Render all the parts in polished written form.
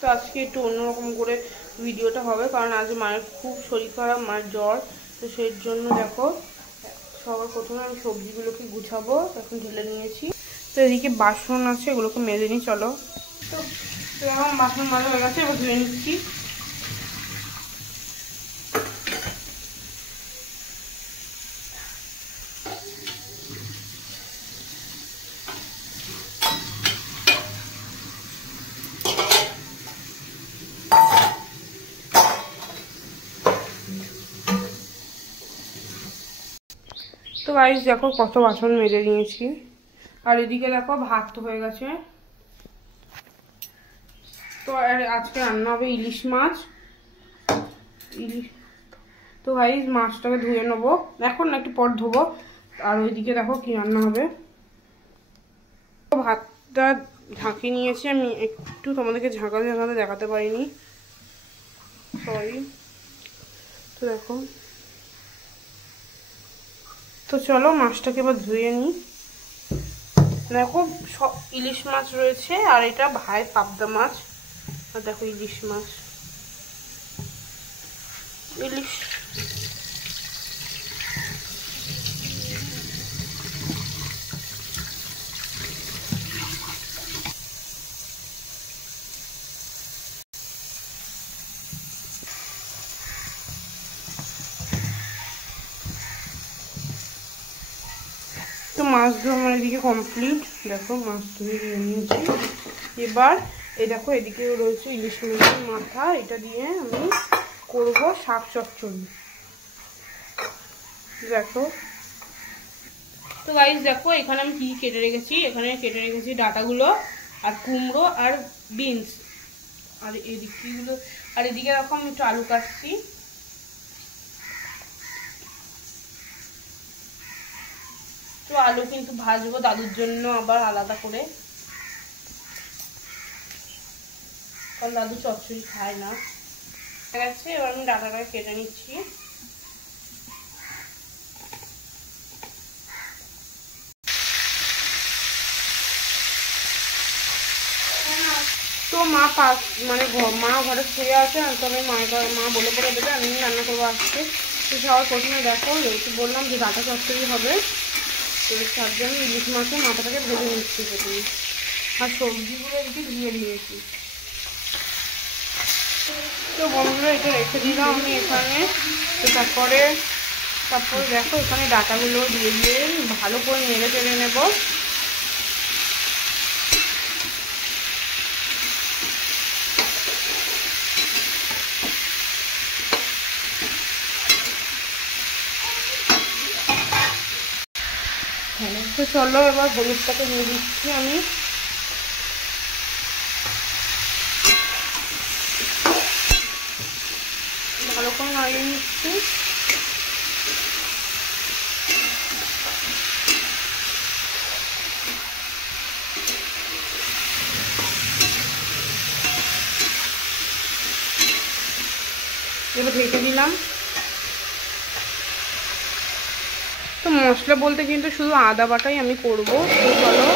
তো আজকে একটু অন্যরকম করে ভিডিওটা হবে, কারণ আজ মায়ের খুব শরীর খারাপ, মায়ের জ্বর। তো সেই জন্য দেখো সবার প্রথমে আমি সবজিগুলোকে গুছাবো, এখন ঢেলে নিয়েছি। তো এদিকে বাসন আছে, এগুলোকে মেজে নিই চলো। তো এখন বাসন মাজা হয়ে গেছে, এবার ধুয়ে নিচ্ছি। তো গাইস দেখো কত বাসন মেজে নিয়েছি, আর এদিকে দেখো ভাত তো হয়ে গেছে। তো আজকে রান্না হবে ইলিশ মাছ। তো গাইস মাছটাকে ধুয়ে নেবো, এখন না একটু পর ধোবো। আর ওইদিকে দেখো কি রান্না হবে। ভাতটা ঢাকিয়ে নিয়েছি আমি, একটু তোমাদেরকে ঝাঁকাতে ঝাঁকাতে দেখাতে পারিনি, সরি। তো দেখো, তো চলো মাছটাকে এবার ধুয়ে নিই। দেখো সব ইলিশ মাছ রয়েছে, আর এটা ভাই পাবদা মাছ, আর দেখো ইলিশ মাছ। ইলিশ তো মাছ ধোয়া আমার এদিকে কমপ্লিট। দেখো মাছ ধুয়ে নিয়েছি। এবার এই দেখো এদিকে রয়েছে ইলিশ মাছের মাথা, এটা দিয়ে আমি করবো শাক চচ্চড়ি। দেখো তো গাইস দেখো এখানে আমি কি কেটে রেখেছি, এখানে কেটে রেখেছি ডাঁটাগুলো, আর কুমড়ো, আর বিনস, আর এদিকগুলো, আর এদিকে দেখো আমি একটু আলু কাটছি। তো আলু কিন্তু ভাজবো দাদুর জন্য আবার আলাদা করে, কারণ দাদু চচ্চড়ি খায় না। ঠিক আছে, এবার আমি ডাঁটাটা কেটে নিচ্ছি। তো মা মা ঘরে শুয়ে আছে, তবে মা বলে পড়ে দেবে, আমি রান্না করবো আজকে। তো সবার প্রথমে দেখো যেহেতু বললাম যে ডাঁটা চচ্চড়ি হবে, তো তার জন্য ইলিশ মাছের মাথাটাকে ভেজে নিচ্ছি প্রথমে, আর সবজিগুলো একটু ধুয়ে নিয়েছি। তো বন্ধুরা এটা রেখে দিলাম আমি এখানে। তো তারপরে দেখো এখানে ডাঁটাগুলো দিয়ে ভালো করে নেড়ে চেড়ে নেবো। তো চলো এবার হলুদটাকে দিয়ে দিচ্ছি আমি। ভালো করে নাড়িয়ে নিচ্ছি। এবার ঢেকে দিলাম। তো মশলা বলতে কিন্তু শুধু আদা বাটাই আমি করবো। তো চলো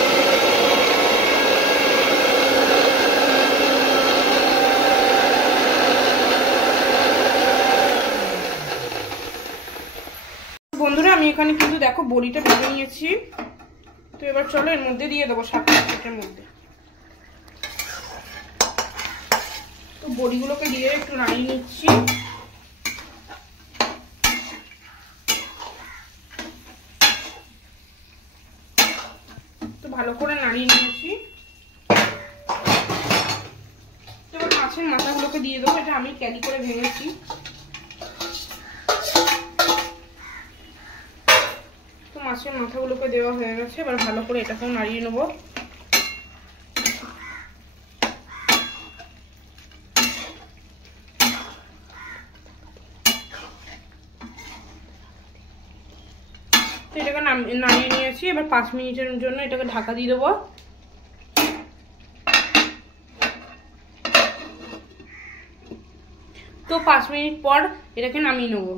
বন্ধুরা, আমি এখানে কিন্তু দেখো বড়িটা ভেজে নিয়েছি। তো এবার চলো এর মধ্যে দিয়ে দেবো শাকের মধ্যে। তো বড়িগুলোকে দিয়ে একটু নাড়িয়ে নিচ্ছি। তো ভালো করে নাড়িয়ে নিয়েছি। তো এবার মাছের মাথাগুলোকে দিয়ে দেবো, এটা আমি ক্যালি করে ভেঙেছি। তো মাছের মাথাগুলোকে দেওয়া হয়ে গেছে, এবার ভালো করে এটাকেও নাড়িয়ে নেবো। তো এটাকে নাড়িয়ে নিয়েছি, এবার 5 মিনিটের জন্য এটাকে ঢাকা দিয়ে দেবো। তো 5 মিনিট পর এটাকে নামিয়ে নেবো।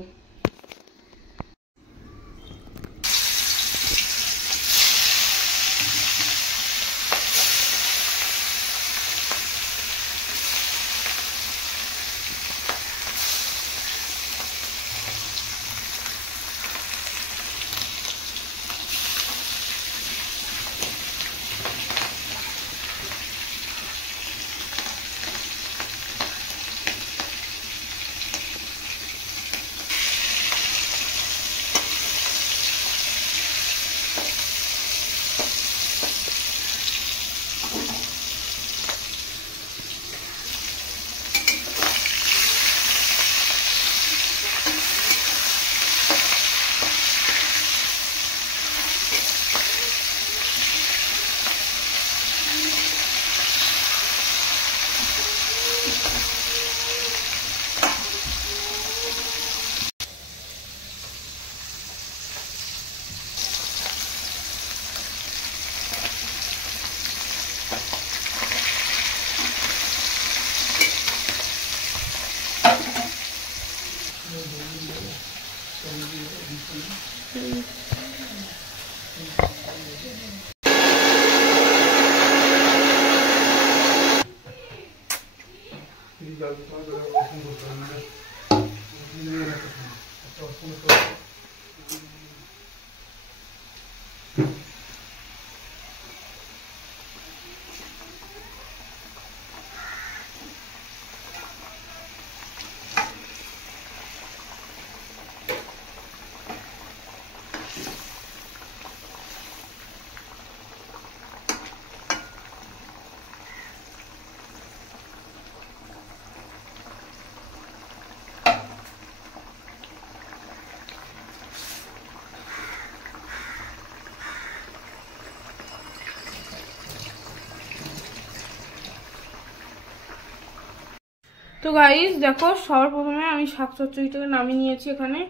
তো গাইস দেখো, সবার প্রথমে আমি শাক চচ্চড়িটাকে নামিয়ে নিয়েছি। এখানে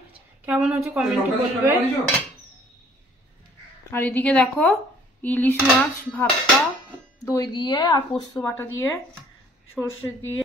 কেমন হচ্ছে কমেন্টে বলবে। আর এদিকে দেখো ইলিশ মাছ ভাপা, দই দিয়ে আর পোস্ত বাটা দিয়ে, সর্ষে দিয়ে